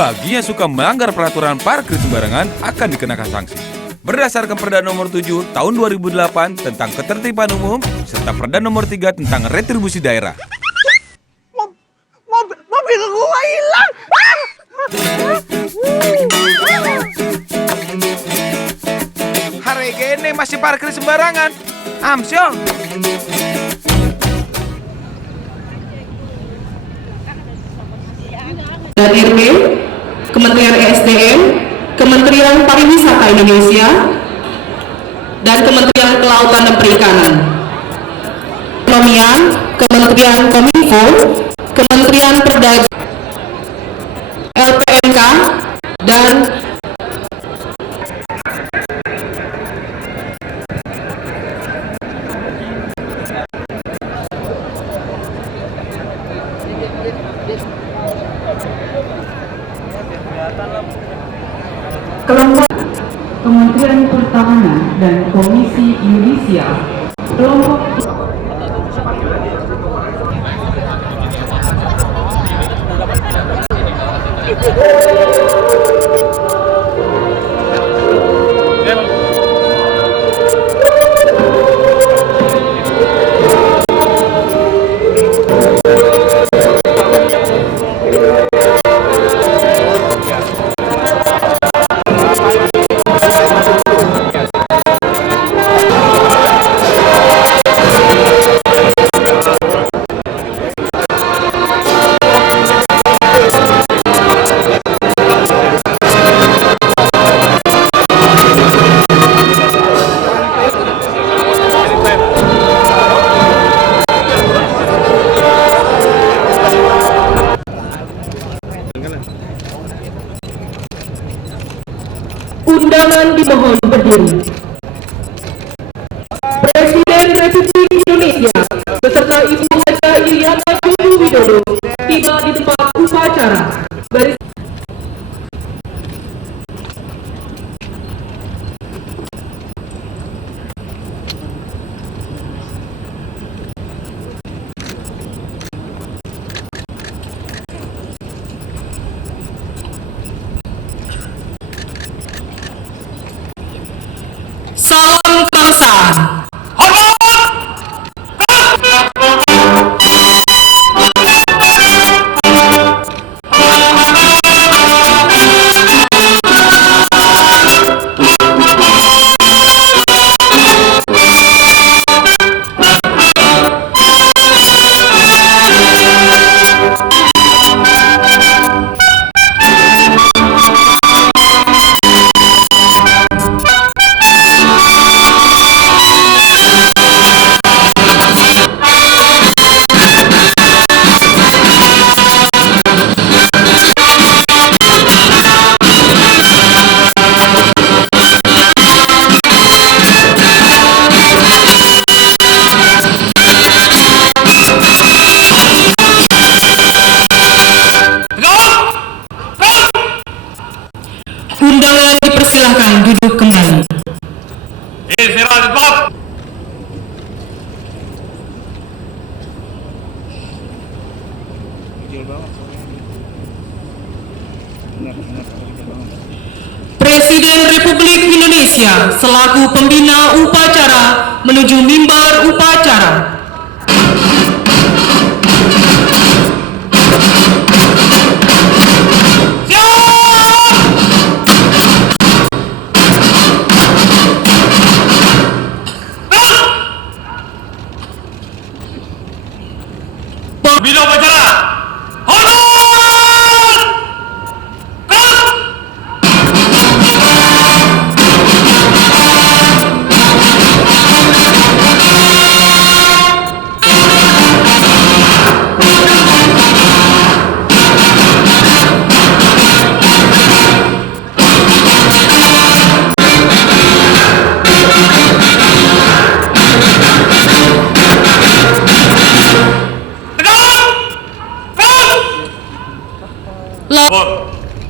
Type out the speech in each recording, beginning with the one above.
Bagi yang suka melanggar peraturan parkir sembarangan akan dikenakan sanksi. Berdasarkan Perda Nomor 7 Tahun 2008 tentang Ketertiban Umum serta Perda Nomor 3 tentang Retribusi Daerah. Mobil gua hilang. Hari gini masih parkir sembarangan. Amsyong. Dan RW, Kementerian ESDM, Kementerian Pariwisata Indonesia, dan Kementerian Kelautan dan Perikanan, Ekonomian, Kementerian Kominfo, Kementerian Perdagangan, LPMK, dan kelompok Kementerian Pertahanan dan Komisi Yudisial, kelompok undangan dimohon berdiri. Presiden Republik Indonesia beserta Ibu Haja Iriana Joko Widodo tiba di tempat upacara. Salam kebangsaan. Undangan dipersilahkan duduk kembali. Presiden Republik Indonesia selaku pembina upacara menuju mimbar upacara. Bila upacara, hormat!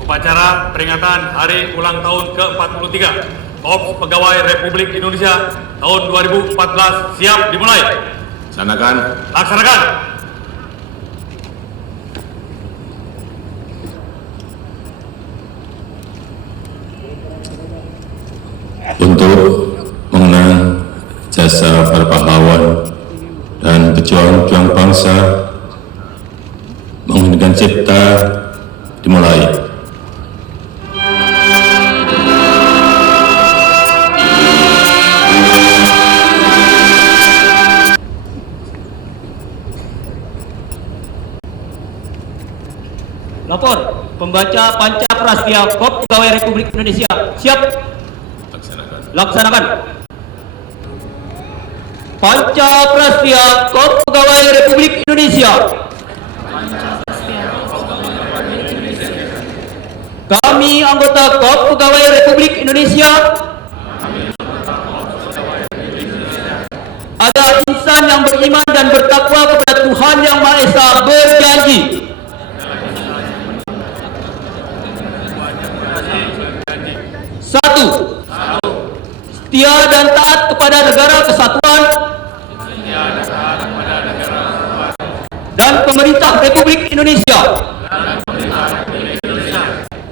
Upacara peringatan Hari Ulang Tahun ke-43 Korps Pegawai Republik Indonesia tahun 2014 siap dimulai. Laksanakan. pejuang-juang bangsa mengheningkan cipta dimulai. Lapor, pembaca Panca Prastia Kop Pegawai Republik Indonesia. Siap. Laksanakan. Panca Prastia Kop Pegawai Republik Indonesia. Kami anggota Kop Pegawai Republik Indonesia adalah insan yang beriman dan bertakwa kepada Tuhan Yang Maha Esa, berjanji satu, setia dan taat kepada negara kesatuan dan pemerintah Republik Indonesia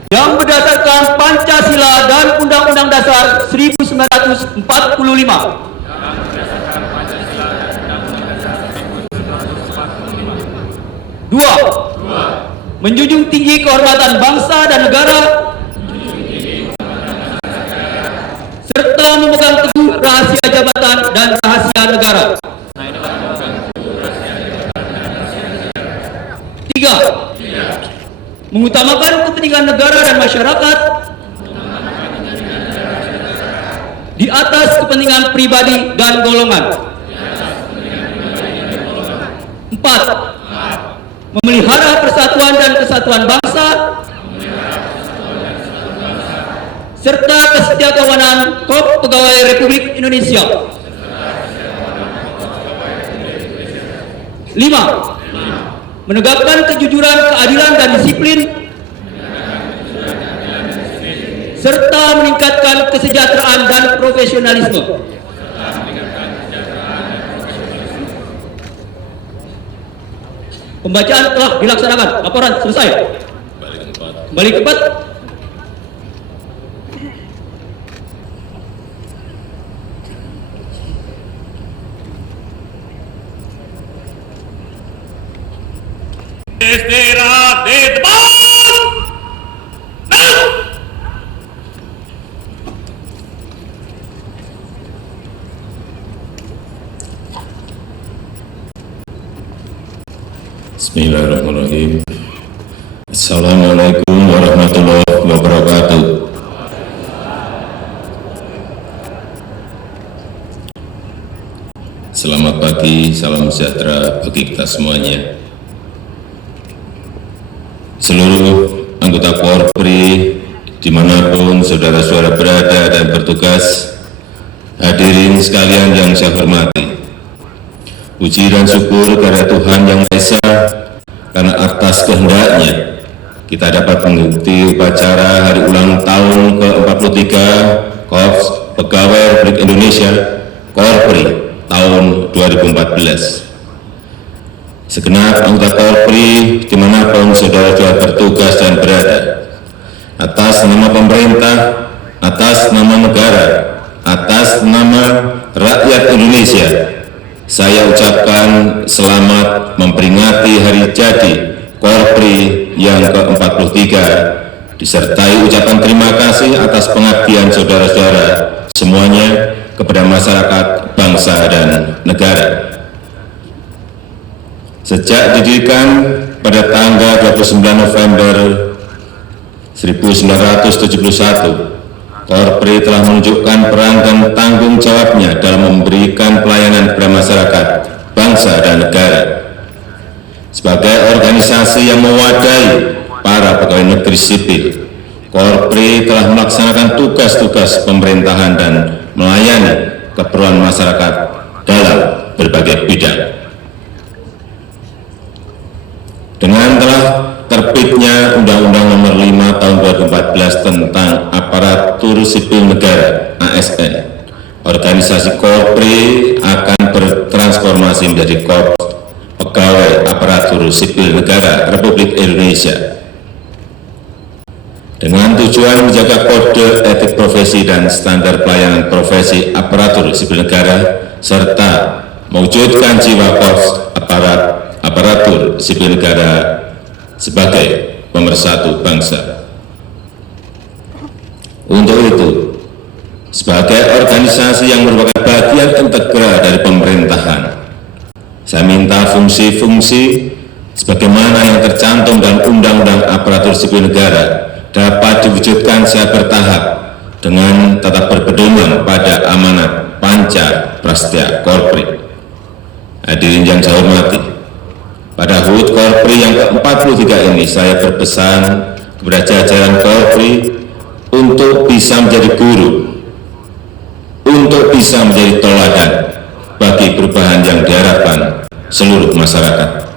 yang berdasarkan Pancasila dan Undang-Undang Dasar 1945. Dua, menjunjung tinggi kehormatan bangsa dan negara serta memegang teguh rahasia jabatan dan rahasia negara. Tiga, mengutamakan kepentingan negara dan masyarakat di atas kepentingan pribadi dan golongan. Empat, memelihara persatuan dan kesatuan bangsa serta kesetiakawanan Kop Pegawai Republik Indonesia. 5. Menegakkan kejujuran, keadilan dan disiplin serta meningkatkan kesejahteraan dan profesionalisme. Pembacaan telah dilaksanakan. Laporan selesai. Kembali ke tempat. Istirahat di tempat. Bismillahirrahmanirrahim. Assalamualaikum warahmatullahi wabarakatuh. Selamat pagi, salam sejahtera bagi kita semuanya. Seluruh anggota Polri dimanapun saudara-saudara berada dan bertugas, hadirin sekalian yang saya hormati, puji dan syukur kepada Tuhan Yang Maha Esa karena atas kehendaknya kita dapat mengikuti upacara hari ulang tahun ke-43 Korps Pegawai Republik Indonesia Korpri tahun 2014. Segenap anggota Polri dimanapun saudara-saudara bertugas dan berada, atas nama pemerintah, atas nama negara, atas nama rakyat Indonesia, saya ucapkan selamat memperingati hari jadi Korpri yang ke-43, disertai ucapan terima kasih atas pengabdian saudara-saudara semuanya kepada masyarakat, bangsa, dan negara. Sejak didirikan pada tanggal 29 November 1971, Korpri telah menunjukkan peran dan tanggung jawabnya dalam memberikan pelayanan kepada masyarakat, bangsa, dan negara. Sebagai organisasi yang mewadahi para pegawai negeri sipil, Korpri telah melaksanakan tugas-tugas pemerintahan dan melayani keperluan masyarakat dalam berbagai bidang. Dengan telah terbitnya Undang-Undang Nomor 5 Tahun 2014 tentang Aparatur Sipil Negara (ASN), organisasi Korpri akan bertransformasi menjadi Korps Pegawai Aparatur Sipil Negara Republik Indonesia dengan tujuan menjaga kode etik profesi dan standar pelayanan profesi aparatur sipil negara serta mewujudkan jiwa Korps sipil negara sebagai pemersatu bangsa. Untuk itu, sebagai organisasi yang merupakan bagian integral dari pemerintahan, saya minta fungsi-fungsi sebagaimana yang tercantum dalam Undang-Undang Aparatur Sipil Negara dapat diwujudkan secara bertahap dengan tetap berpedoman pada amanat Panca Prastya Korpri. Hadirin yang saya hormati, pada HUT Korpri yang ke-43 ini saya berpesan kepada jajaran Korpri untuk bisa menjadi guru, untuk bisa menjadi teladan bagi perubahan yang diharapkan seluruh masyarakat.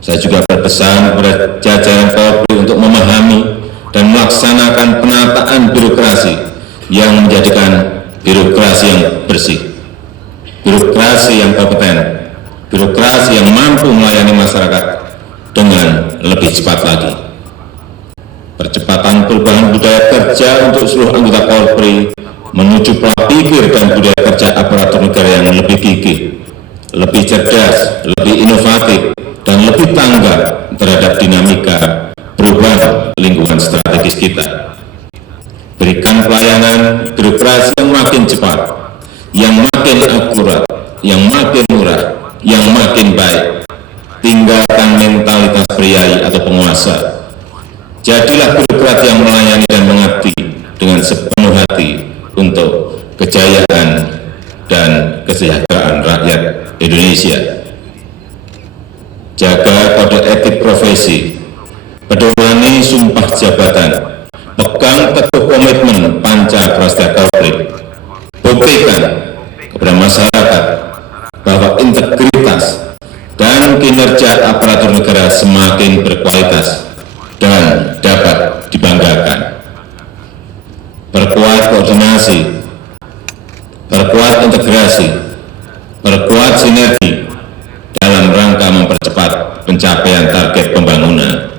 Saya juga berpesan kepada jajaran Korpri untuk memahami dan melaksanakan penataan birokrasi yang menjadikan birokrasi yang bersih, birokrasi yang kompeten, birokrasi yang mampu melayani masyarakat dengan lebih cepat lagi. Percepatan perubahan budaya kerja untuk seluruh anggota Korpri menuju pola pikir dan budaya kerja aparatur negara yang lebih gigih, lebih cerdas, lebih inovatif, dan lebih tanggap terhadap dinamika perubahan lingkungan strategis kita. Berikan pelayanan birokrasi yang makin cepat, yang makin akurat, yang makin murah, yang makin baik. Tinggalkan mentalitas priai atau penguasa. Jadilah birokrat yang melayani dan mengabdi dengan sepenuh hati untuk kejayaan dan kesejahteraan rakyat Indonesia. Jaga kode etik profesi, pedomani sumpah jabatan, pegang teguh komitmen Panca Prastya Korpri. Buktikan kepada masyarakat bahwa integritas dan kinerja aparatur negara semakin berkualitas dan dapat dibanggakan. Perkuat koordinasi, perkuat integrasi, perkuat sinergi dalam rangka mempercepat pencapaian target pembangunan.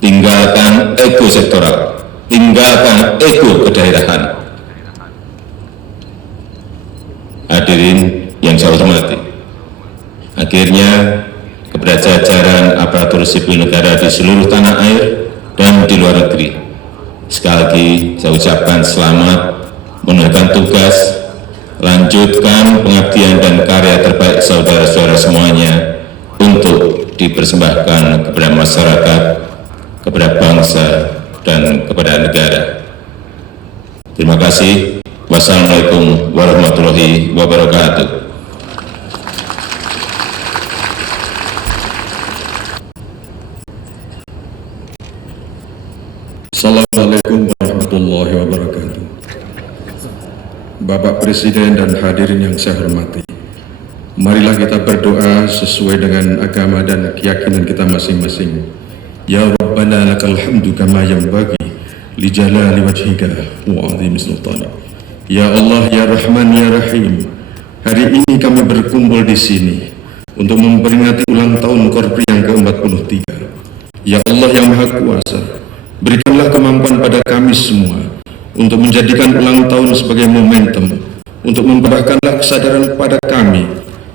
Tinggalkan ego sektoral, tinggalkan ego kedaerahan. Hadirin yang saya hormati, akhirnya kepada jajaran aparatur sipil negara di seluruh tanah air dan di luar negeri, sekali lagi saya ucapkan selamat menunaikan tugas, lanjutkan pengabdian dan karya terbaik saudara-saudara semuanya untuk dipersembahkan kepada masyarakat, kepada bangsa, dan kepada negara. Terima kasih. Wassalamualaikum warahmatullahi wabarakatuh. Assalamualaikum warahmatullahi wabarakatuh. Bapak Presiden dan hadirin yang saya hormati, marilah kita berdoa sesuai dengan agama dan keyakinan kita masing-masing. Ya Rabbana lakal hamdu kama yanbaghi li jalali wajhika wa 'azimi sultanik. Ya Allah, ya Rahman, ya Rahim, hari ini kami berkumpul di sini untuk memperingati ulang tahun Korpri yang ke-43. Ya Allah yang Maha Kuasa, berikanlah kemampuan pada kami semua untuk menjadikan ulang tahun sebagai momentum untuk memberikanlah kesadaran pada kami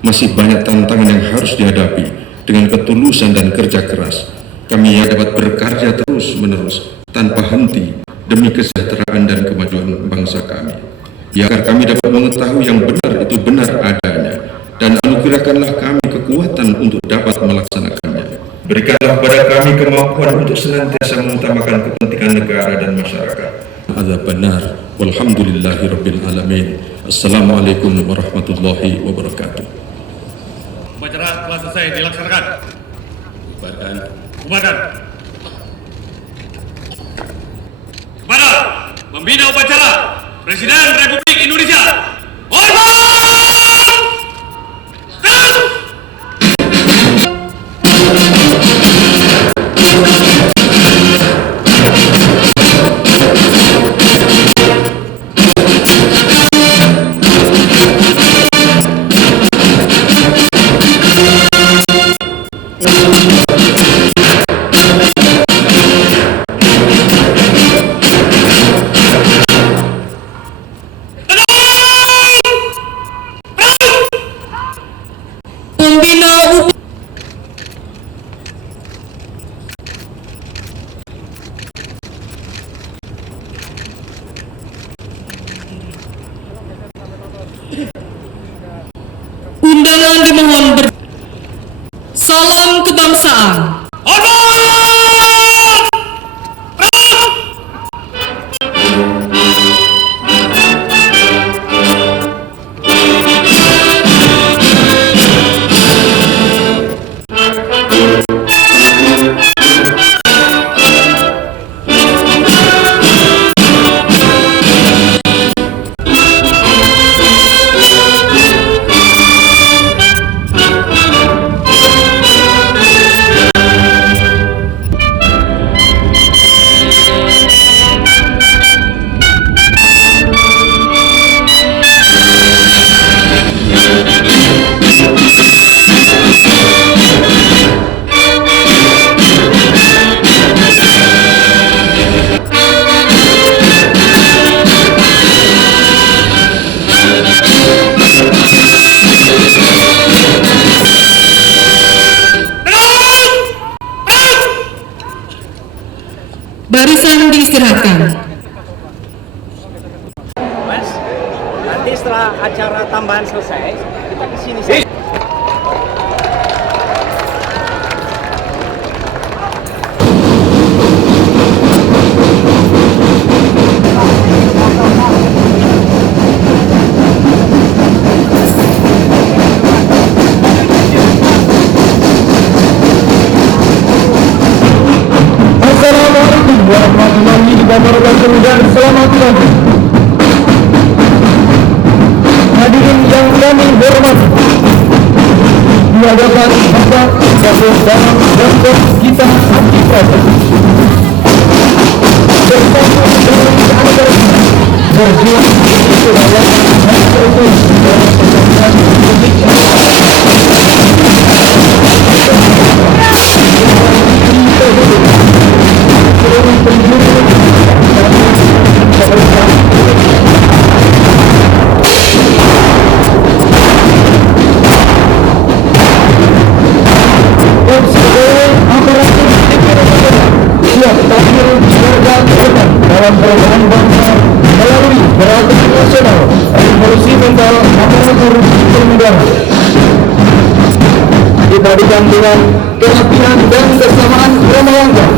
masih banyak tantangan yang harus dihadapi. Dengan ketulusan dan kerja keras, kami yang dapat berkarya terus menerus tanpa henti demi kesejahteraan dan kemajuan bangsa kami. Ya, agar kami dapat mengetahui yang benar itu benar adanya, dan anugerahkanlah kami kekuatan untuk dapat melaksanakannya. Berikanlah kepada kami kemampuan untuk senantiasa mengutamakan kepentingan negara dan masyarakat. Ada benar. Walhamdulillahirabbil alamin. Assalamualaikum warahmatullahi wabarakatuh. Upacara telah selesai dilaksanakan. Bubarkan. Kepada membina upacara Presiden Republik Indonesia. Hormat! kebangsaan. Barisan diistirahatkan. Mas, nanti setelah acara tambahan selesai, kita kesini saja. Assalamualaikum warahmatullahi wabarakatuh dan selamat pagi. Hadirin yang kami hormati, di hadapan Bapak Kapolres dalam Pemkot kita anti-proses bersama dengan anak-anak berjuang untuk kerakyatan dan keutuhan dalam pemerintahan Republik siap tampil sebagai anggota dalam perubahan bangsa melalui gerakan nasional revolusi mental aparatur sipil negara. Dipadukan dengan kerapian dan kesamaan irama langkah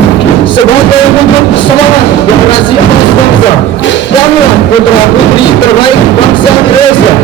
sebagai wujud semangat generasi emas bangsa dan putra putri terbaik bangsa Indonesia.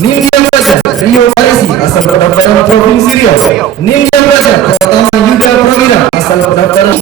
Ningyan Raja Rio Malaysi asal pendaftaran Provinsi Riau. Ningyan Raja Pratama Yuda Prawira asal pendaftaran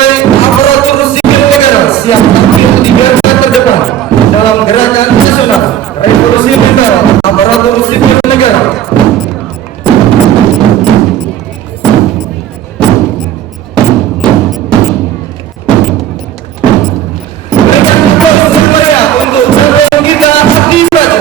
sebagai aparatur sipil negara siap tampil di garda terdepan dalam gerakan nasional revolusi mental aparatur sipil negara. Berikan aplaus semuanya untuk Kapten kita Abdi Praja.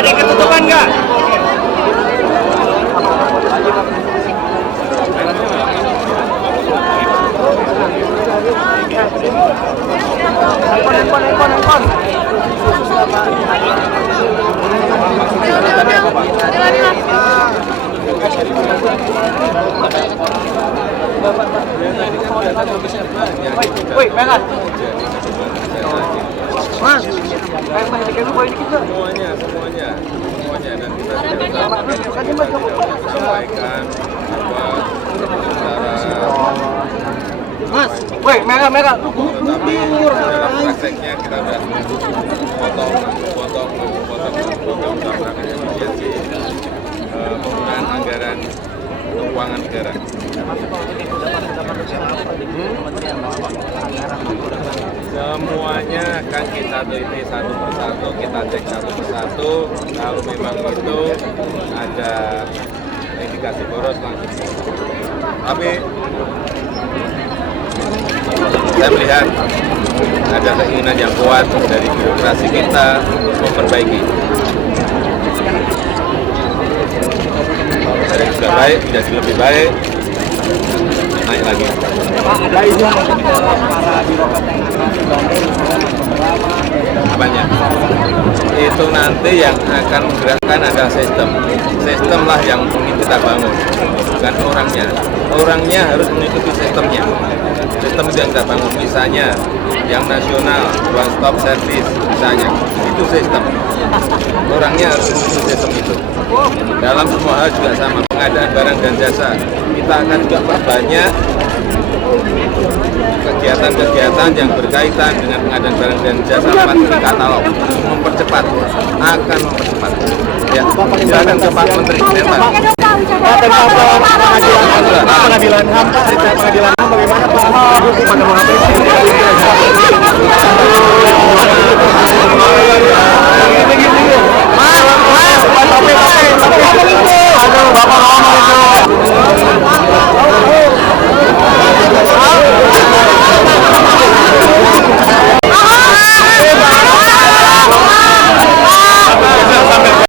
Ada ketutupan nggak? Handphone. Woi, pegang. Mas, kayak tiket lu dikit enggak? Semuanya. Dan kita sampaikan bahwa secara Mas, woi, merah. tetapi dalam prakteknya kita sudah potong program efisiensi penggunaan anggaran keuangan negara. Semuanya akan kita teliti satu persatu, kita cek satu persatu. Kalau memang itu ada indikasi boros langsung. Tapi saya melihat ada keinginan yang kuat dari birokrasi kita memperbaiki. Dari sudah baik, jadi lebih baik, naik lagi. Banyak. Itu nanti yang akan menggerakkan adalah sistem. Sistem lah yang ingin kita bangun, bukan orangnya. Orangnya harus mengikuti sistemnya. Sistem yang kita bangun, misalnya yang nasional, one stop service, misalnya, itu sistem. Orangnya harus mengikuti sistem itu. Dalam semua hal juga sama, pengadaan barang dan jasa. Kita akan juga perbanyak kegiatan-kegiatan yang berkaitan dengan pengadaan barang dan jasa lewat katalog, mempercepat, akan mempercepat. Ya, silakan ke Pak Menteri. Pengadilan HAM, cerita pengadilan HAM bagaimana Pak? Pada mengapresiasi